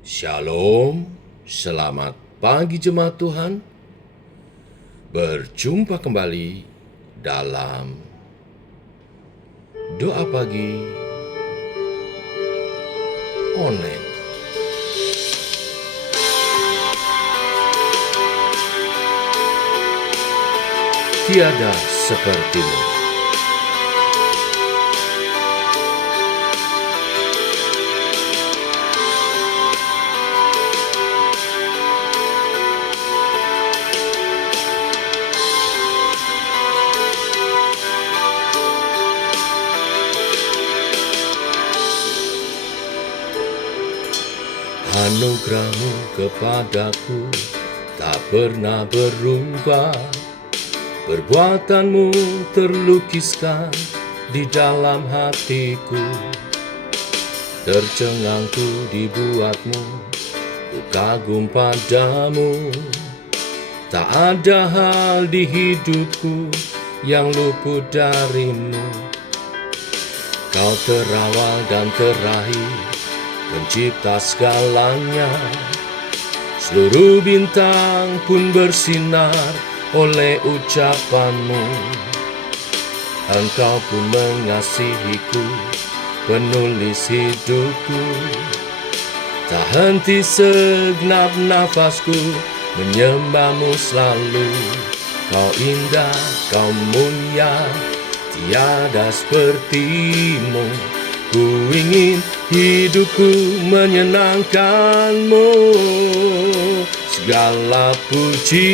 Shalom, selamat pagi jemaat Tuhan. Berjumpa kembali dalam doa pagi online. Tiada sepertimu. Anugerahmu kepadaku tak pernah berubah. Perbuatanmu terlukiskan di dalam hatiku. Tercengangku dibuatmu, ku kagum padamu. Tak ada hal di hidupku yang luput darimu. Kau terawal dan terakhir, pencipta segalanya. Seluruh bintang pun bersinar oleh ucapanmu. Engkau pun mengasihiku, penulis hidupku. Tak henti segenap nafasku menyembahmu selalu. Kau indah, kau mulia, tiada sepertimu. Ku ingin hidupku menyenangkanmu. Segala puji,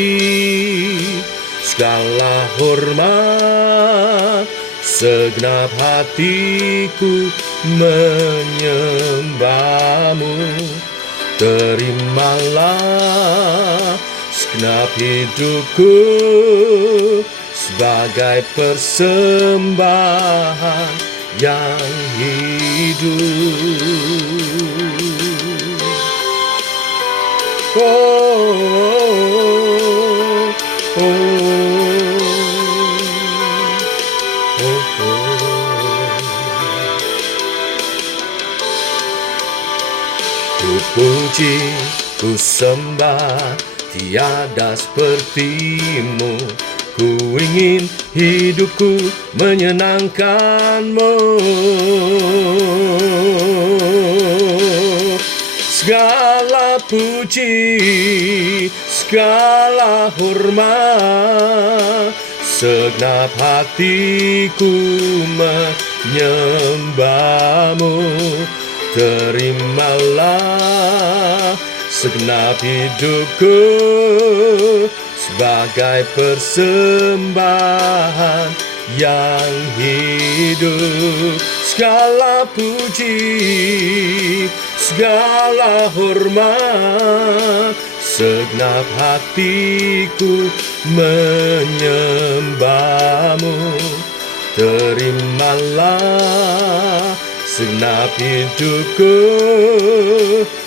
segala hormat, segenap hatiku menyembahmu. Terimalah segenap hidupku sebagai persembahan yang hidup. Oh, oh, oh, oh, oh. Ku puji, ku sembah, tiada sepertimu. Ku ingin hidupku menyenangkanmu. Segala puji, segala hormat, segenap hatiku menyembahmu. Terimalah segenap hidupku sebagai persembahan yang hidup. Segala puji, segala hormat, segenap hatiku menyembahmu. Terimalah segenap hidupku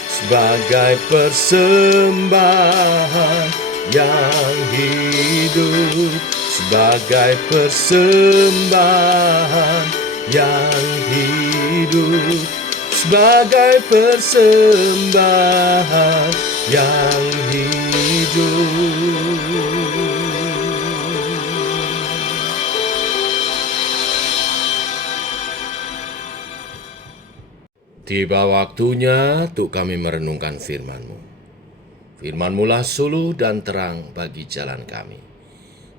sebagai persembahan yang hidup. Sebagai persembahan yang hidup. Sebagai persembahan yang hidup. Tiba waktunya untuk kami merenungkan firman-Mu. Firman-Mu lah suluh dan terang bagi jalan kami.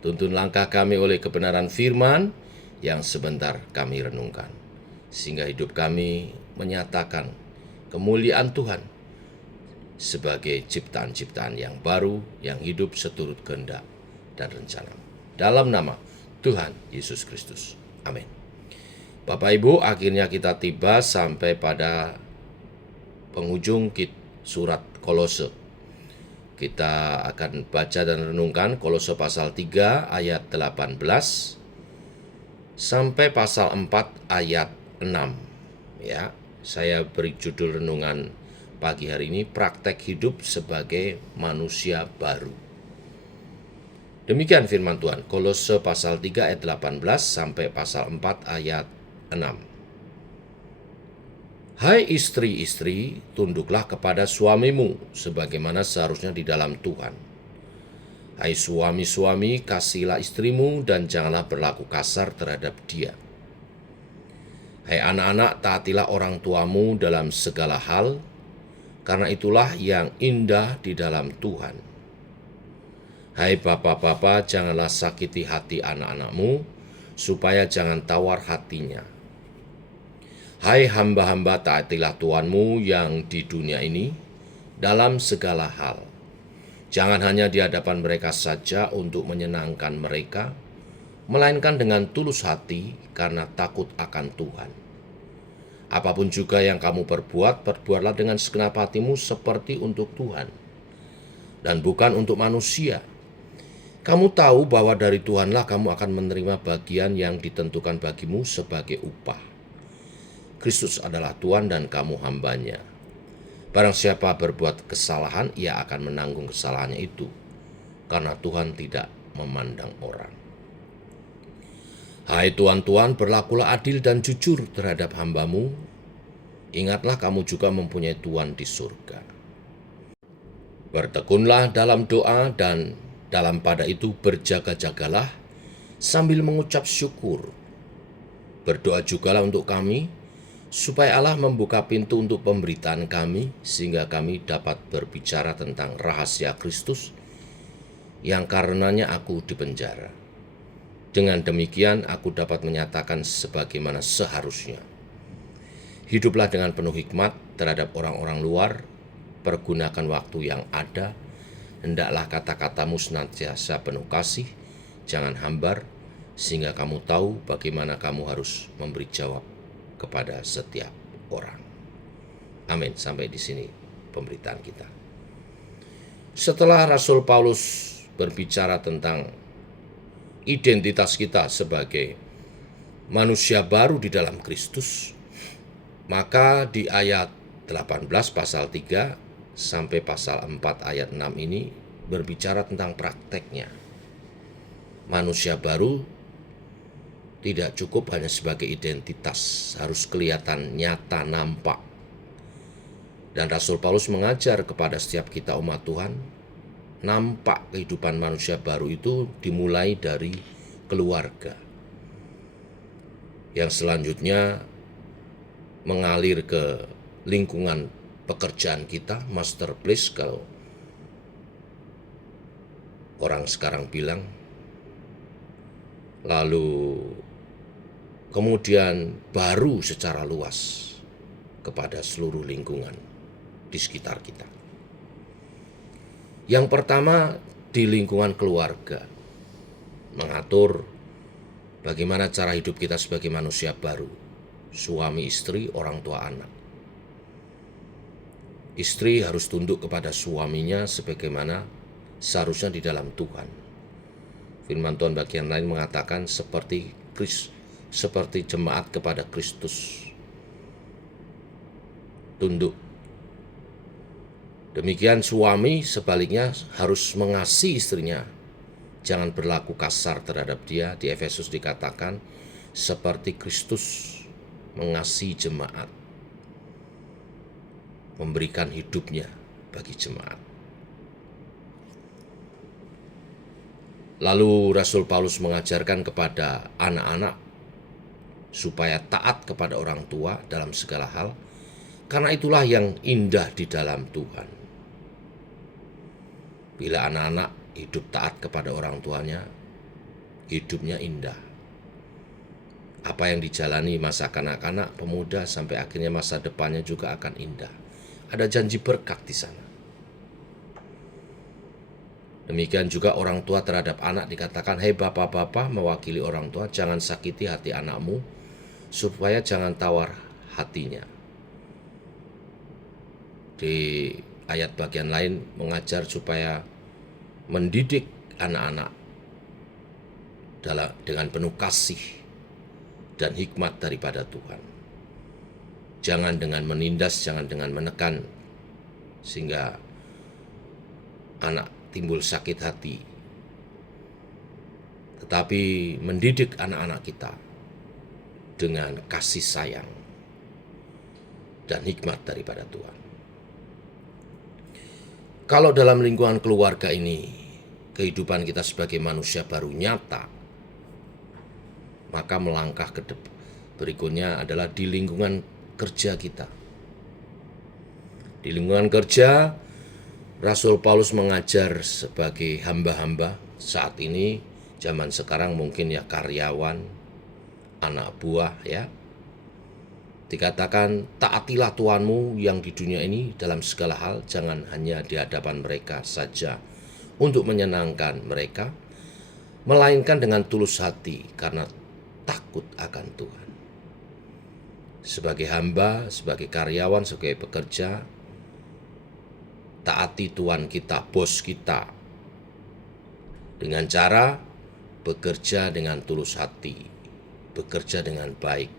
Tuntun langkah kami oleh kebenaran firman yang sebentar kami renungkan. Sehingga hidup kami menyatakan kemuliaan Tuhan sebagai ciptaan-ciptaan yang baru yang hidup seturut kehendak dan rencana. Dalam nama Tuhan Yesus Kristus. Amin. Bapak Ibu, akhirnya kita tiba sampai pada penghujung surat Kolose. Kita akan baca dan renungkan Kolose pasal 3 ayat 18 sampai pasal 4 ayat 6. Ya, saya beri judul renungan pagi hari ini, praktek hidup sebagai manusia baru. Demikian firman Tuhan, Kolose pasal 3 ayat 18 sampai pasal 4 ayat 6. Hai istri-istri, tunduklah kepada suamimu sebagaimana seharusnya di dalam Tuhan. Hai suami-suami, kasihilah istrimu dan janganlah berlaku kasar terhadap dia. Hai anak-anak, taatilah orang tuamu dalam segala hal, karena itulah yang indah di dalam Tuhan. Hai bapak-bapak, janganlah sakiti hati anak-anakmu, supaya jangan tawar hatinya. Hai hamba-hamba, taatilah Tuhanmu yang di dunia ini dalam segala hal. Jangan hanya di hadapan mereka saja untuk menyenangkan mereka, melainkan dengan tulus hati karena takut akan Tuhan. Apapun juga yang kamu perbuat, perbuatlah dengan segenap hatimu seperti untuk Tuhan, dan bukan untuk manusia. Kamu tahu bahwa dari Tuhanlah kamu akan menerima bagian yang ditentukan bagimu sebagai upah. Kristus adalah Tuhan dan kamu hambanya. Barang siapa berbuat kesalahan, ia akan menanggung kesalahannya itu, karena Tuhan tidak memandang orang. Hai tuan-tuan, berlakulah adil dan jujur terhadap hambamu. Ingatlah kamu juga mempunyai Tuhan di surga. Bertekunlah dalam doa dan dalam pada itu berjaga-jagalah sambil mengucap syukur. Berdoa jugalah untuk kami, supaya Allah membuka pintu untuk pemberitaan kami, sehingga kami dapat berbicara tentang rahasia Kristus yang karenanya aku dipenjara. Dengan demikian aku dapat menyatakan sebagaimana seharusnya. Hiduplah dengan penuh hikmat terhadap orang-orang luar, pergunakan waktu yang ada, hendaklah kata-katamu senantiasa penuh kasih, jangan hambar, sehingga kamu tahu bagaimana kamu harus memberi jawab kepada setiap orang. Amin. Sampai di sini pemberitaan kita. Setelah Rasul Paulus berbicara tentang identitas kita sebagai manusia baru di dalam Kristus, maka di ayat 18 pasal 3 sampai pasal 4 ayat 6 ini berbicara tentang prakteknya. Manusia baru tidak cukup hanya sebagai identitas, harus kelihatan nyata, nampak. Dan Rasul Paulus mengajar kepada setiap kita umat Tuhan, nampak kehidupan manusia baru itu dimulai dari keluarga, yang selanjutnya mengalir ke lingkungan pekerjaan kita, marketplace kalau orang sekarang bilang, lalu kemudian baru secara luas kepada seluruh lingkungan di sekitar kita. Yang pertama di lingkungan keluarga, mengatur bagaimana cara hidup kita sebagai manusia baru, suami istri, orang tua anak. Istri harus tunduk kepada suaminya sebagaimana seharusnya di dalam Tuhan. Firman Tuhan bagian lain mengatakan seperti jemaat kepada Kristus, tunduk. Demikian suami sebaliknya harus mengasihi istrinya, jangan berlaku kasar terhadap dia. Di Efesus dikatakan seperti Kristus mengasihi jemaat, memberikan hidupnya bagi jemaat. Lalu Rasul Paulus mengajarkan kepada anak-anak supaya taat kepada orang tua dalam segala hal, karena itulah yang indah di dalam Tuhan. Bila anak-anak hidup taat kepada orang tuanya, hidupnya indah. Apa yang dijalani masa kanak-kanak, pemuda, sampai akhirnya masa depannya juga akan indah. Ada janji berkat di sana. Demikian juga orang tua terhadap anak dikatakan, hei bapak-bapak mewakili orang tua, jangan sakiti hati anakmu, supaya jangan tawar hatinya. Di ayat bagian lain mengajar supaya mendidik anak-anak dengan penuh kasih dan hikmat daripada Tuhan. Jangan dengan menindas, jangan dengan menekan, sehingga anak timbul sakit hati. Tetapi mendidik anak-anak kita dengan kasih sayang, dan hikmat daripada Tuhan. Kalau dalam lingkungan keluarga ini kehidupan kita sebagai manusia baru nyata, maka melangkah ke berikutnya adalah di lingkungan kerja kita. Di lingkungan kerja, Rasul Paulus mengajar sebagai hamba-hamba saat ini, zaman sekarang mungkin ya karyawan, anak buah ya. Dikatakan taatilah Tuhanmu yang di dunia ini dalam segala hal, jangan hanya di hadapan mereka saja untuk menyenangkan mereka, melainkan dengan tulus hati karena takut akan Tuhan. Sebagai hamba, sebagai karyawan, sebagai pekerja, taati Tuhan kita, bos kita, dengan cara bekerja dengan tulus hati, bekerja dengan baik.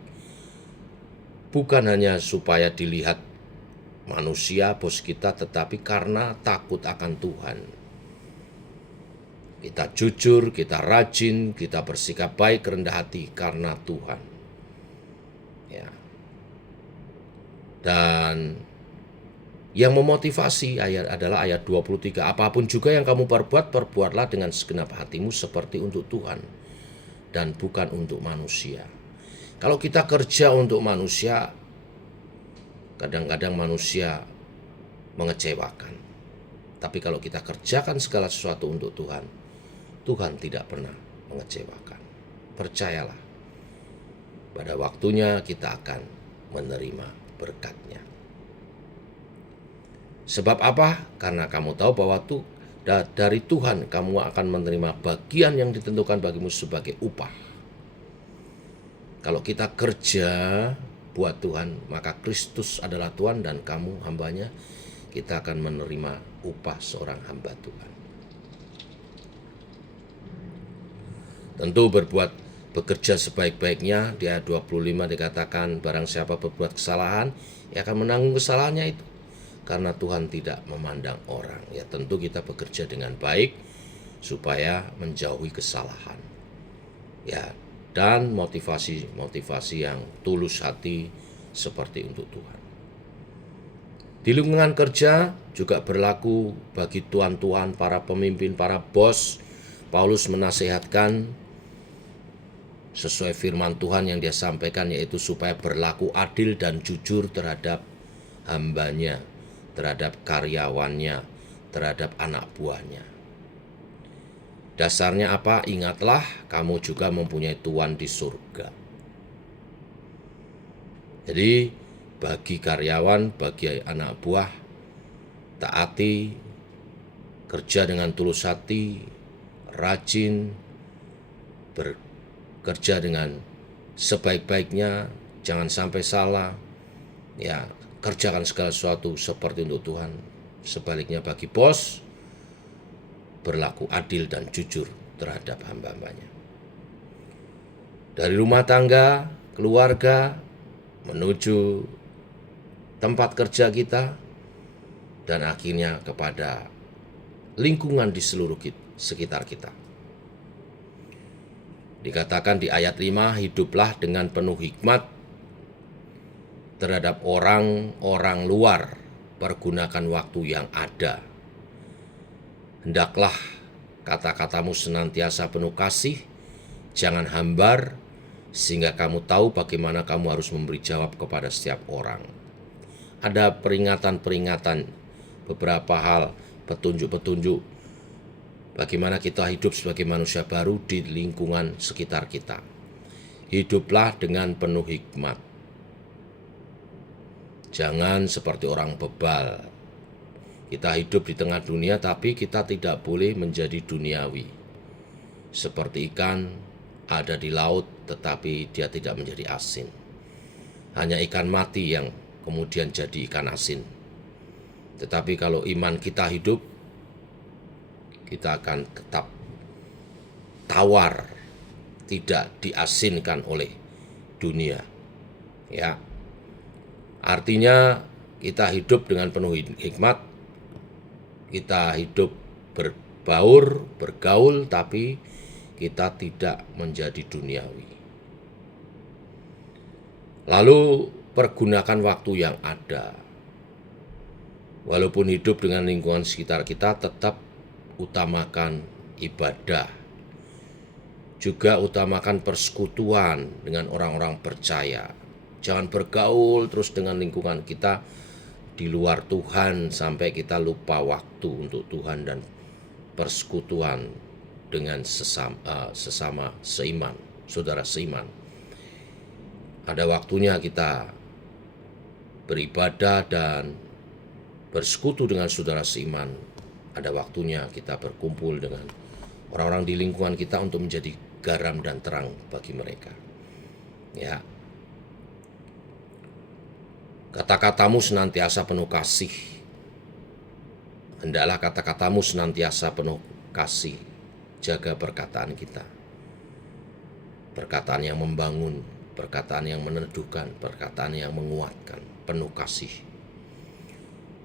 Bukan hanya supaya dilihat manusia, bos kita, tetapi karena takut akan Tuhan. Kita jujur, kita rajin, kita bersikap baik, rendah hati karena Tuhan. Ya. Dan yang memotivasi adalah ayat 23. Apapun juga yang kamu perbuat, perbuatlah dengan segenap hatimu seperti untuk Tuhan dan bukan untuk manusia. Kalau kita kerja untuk manusia, kadang-kadang manusia mengecewakan. Tapi kalau kita kerjakan segala sesuatu untuk Tuhan, Tuhan tidak pernah mengecewakan. Percayalah, pada waktunya kita akan menerima berkat-Nya. Sebab apa? Karena kamu tahu bahwa dari Tuhan kamu akan menerima bagian yang ditentukan bagimu sebagai upah. Kalau kita kerja buat Tuhan, maka Kristus adalah Tuhan dan kamu hambanya, kita akan menerima upah seorang hamba Tuhan. Tentu bekerja sebaik-baiknya. Di ayat 25 dikatakan barang siapa berbuat kesalahan, ia akan menanggung kesalahannya itu. Karena Tuhan tidak memandang orang. Ya tentu kita bekerja dengan baik supaya menjauhi kesalahan. Ya, dan motivasi yang tulus hati seperti untuk Tuhan. Di lingkungan kerja juga berlaku bagi tuan-tuan, para pemimpin, para bos. Paulus menasihatkan sesuai firman Tuhan yang dia sampaikan, yaitu supaya berlaku adil dan jujur terhadap hambanya, terhadap karyawannya, terhadap anak buahnya. Dasarnya apa? Ingatlah, kamu juga mempunyai Tuhan di surga. Jadi, bagi karyawan, bagi anak buah, taati, kerja dengan tulus hati, rajin, bekerja dengan sebaik-baiknya, jangan sampai salah. Ya, kerjakan segala sesuatu seperti untuk Tuhan. Sebaliknya bagi bos, berlaku adil dan jujur terhadap hamba-hambanya. Dari rumah tangga, keluarga, menuju tempat kerja kita, dan akhirnya kepada lingkungan di seluruh sekitar kita. Dikatakan di ayat 5, hiduplah dengan penuh hikmat terhadap orang-orang luar, pergunakan waktu yang ada. Hendaklah kata-katamu senantiasa penuh kasih, jangan hambar, sehingga kamu tahu bagaimana kamu harus memberi jawab kepada setiap orang. Ada peringatan-peringatan, beberapa hal, petunjuk-petunjuk bagaimana kita hidup sebagai manusia baru di lingkungan sekitar kita. Hiduplah dengan penuh hikmat. Jangan seperti orang bebal. Kita hidup di tengah dunia, tapi kita tidak boleh menjadi duniawi. Seperti ikan ada di laut, tetapi dia tidak menjadi asin. Hanya ikan mati yang kemudian jadi ikan asin. Tetapi kalau iman kita hidup, kita akan tetap tawar, tidak diasinkan oleh dunia. Ya, artinya kita hidup dengan penuh hikmat. Kita hidup berbaur, bergaul, tapi kita tidak menjadi duniawi. Lalu pergunakan waktu yang ada. Walaupun hidup dengan lingkungan sekitar kita, tetap utamakan ibadah. Juga utamakan persekutuan dengan orang-orang percaya. Jangan bergaul terus dengan lingkungan kita di luar Tuhan sampai kita lupa waktu untuk Tuhan dan persekutuan dengan sesama seiman, saudara seiman. Ada waktunya kita beribadah dan bersekutu dengan saudara seiman. Ada waktunya kita berkumpul dengan orang-orang di lingkungan kita untuk menjadi garam dan terang bagi mereka. Ya. Kata-katamu senantiasa penuh kasih. Hendaklah kata-katamu senantiasa penuh kasih. Jaga perkataan kita. Perkataan yang membangun, perkataan yang meneduhkan, perkataan yang menguatkan, penuh kasih.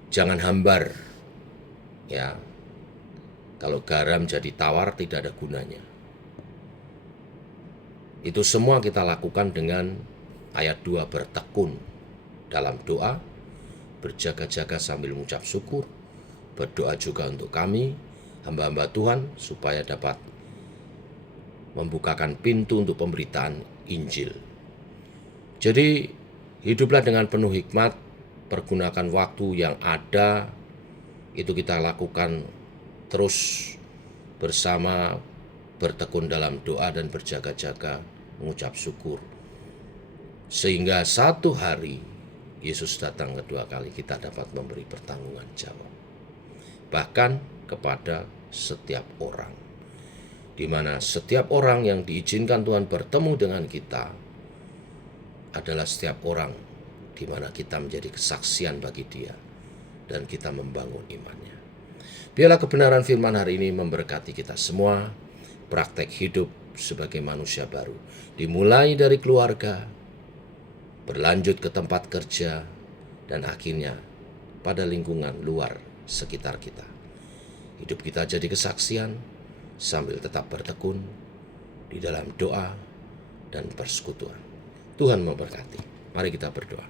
Jangan hambar. Ya. Kalau garam jadi tawar tidak ada gunanya. Itu semua kita lakukan dengan ayat 2, bertekun dalam doa, berjaga-jaga sambil mengucap syukur, berdoa juga untuk kami, hamba-hamba Tuhan, supaya dapat membukakan pintu untuk pemberitaan Injil. Jadi, hiduplah dengan penuh hikmat, pergunakan waktu yang ada, itu kita lakukan terus bersama, bertekun dalam doa dan berjaga-jaga mengucap syukur. Sehingga satu hari Yesus datang kedua kali kita dapat memberi pertanggungan jawab. Bahkan kepada setiap orang. Di mana setiap orang yang diizinkan Tuhan bertemu dengan kita adalah setiap orang di mana kita menjadi kesaksian bagi Dia dan kita membangun imannya. Biarlah kebenaran firman hari ini memberkati kita semua, praktek hidup sebagai manusia baru, dimulai dari keluarga, berlanjut ke tempat kerja, dan akhirnya pada lingkungan luar sekitar kita. Hidup kita jadi kesaksian sambil tetap bertekun di dalam doa dan persekutuan. Tuhan memberkati. Mari kita berdoa.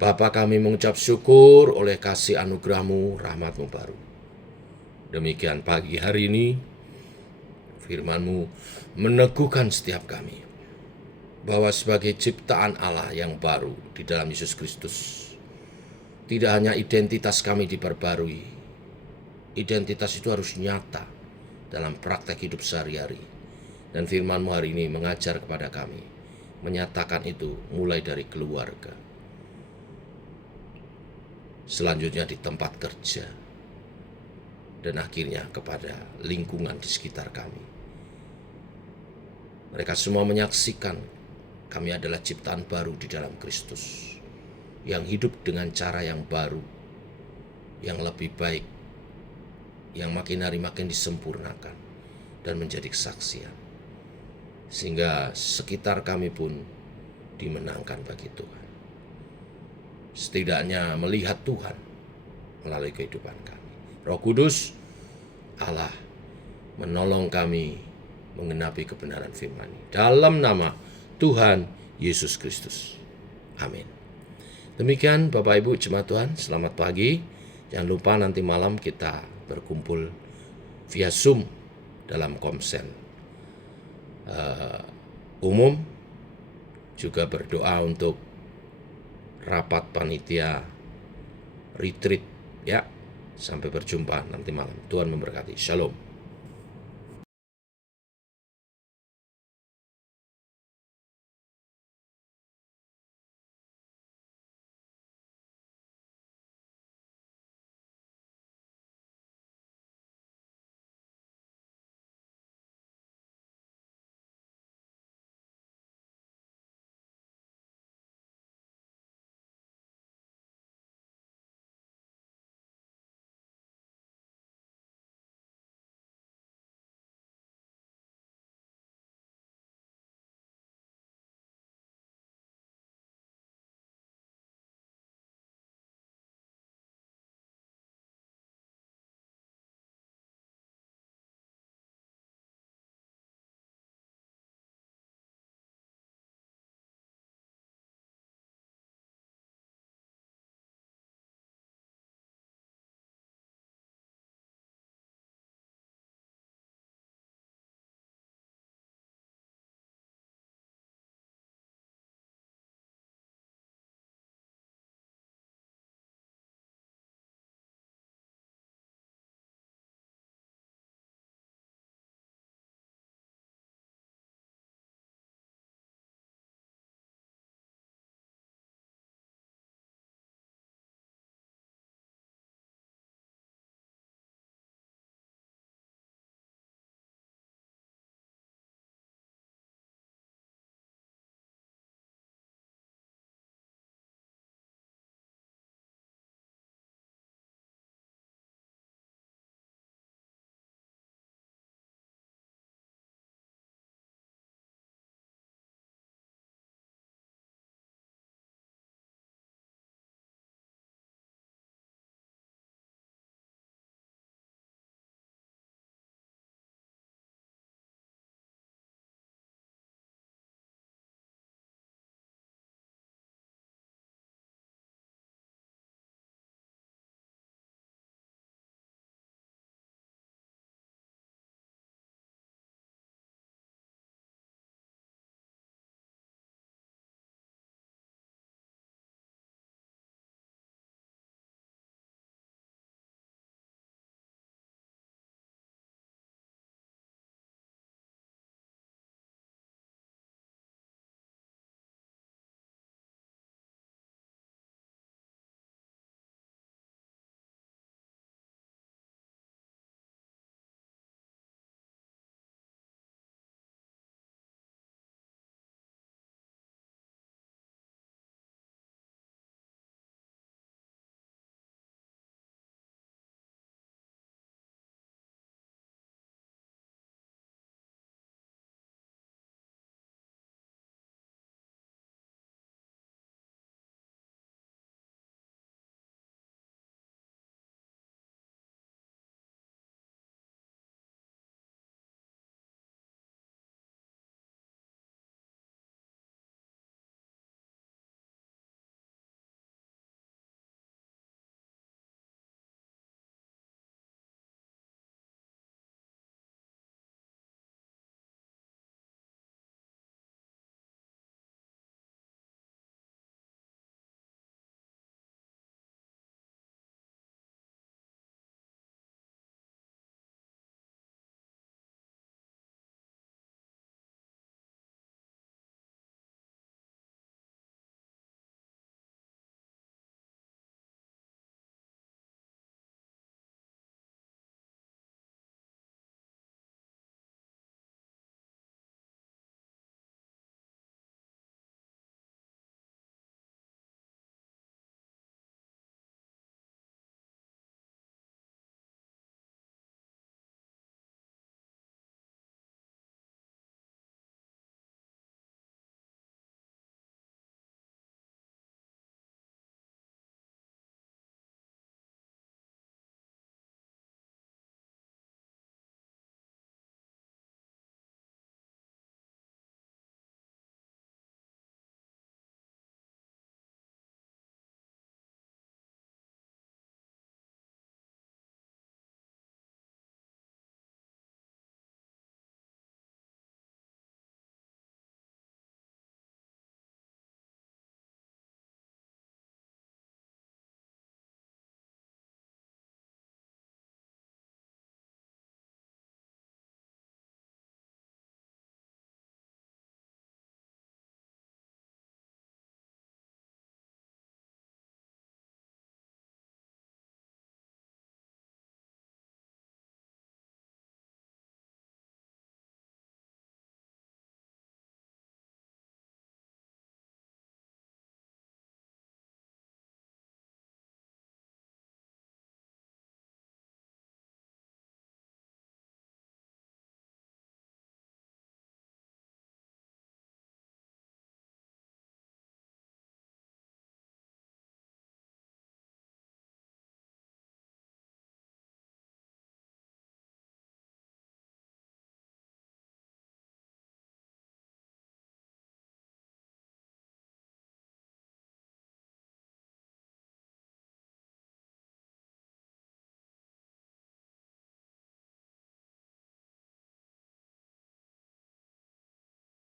Bapa, kami mengucap syukur oleh kasih anugerah-Mu, rahmat-Mu baru. Demikian pagi hari ini, firman-Mu meneguhkan setiap kami bahwa sebagai ciptaan Allah yang baru di dalam Yesus Kristus, tidak hanya identitas kami diperbarui, identitas itu harus nyata dalam praktek hidup sehari-hari. Dan firman-Mu hari ini mengajar kepada kami, menyatakan itu mulai dari keluarga, selanjutnya di tempat kerja, dan akhirnya kepada lingkungan di sekitar kami. Mereka semua menyaksikan kami adalah ciptaan baru di dalam Kristus, yang hidup dengan cara yang baru, yang lebih baik, yang makin hari makin disempurnakan dan menjadi kesaksian. Sehingga sekitar kami pun dimenangkan bagi Tuhan. Setidaknya melihat Tuhan melalui kehidupan kami. Roh Kudus, Allah menolong kami mengenapi kebenaran firman ini. Dalam nama Tuhan Yesus Kristus. Amin. Demikian Bapak Ibu jemaat Tuhan, selamat pagi. Jangan lupa nanti malam kita berkumpul via Zoom dalam komsen umum. Juga berdoa untuk rapat panitia retreat ya. Sampai berjumpa nanti malam. Tuhan memberkati. Shalom.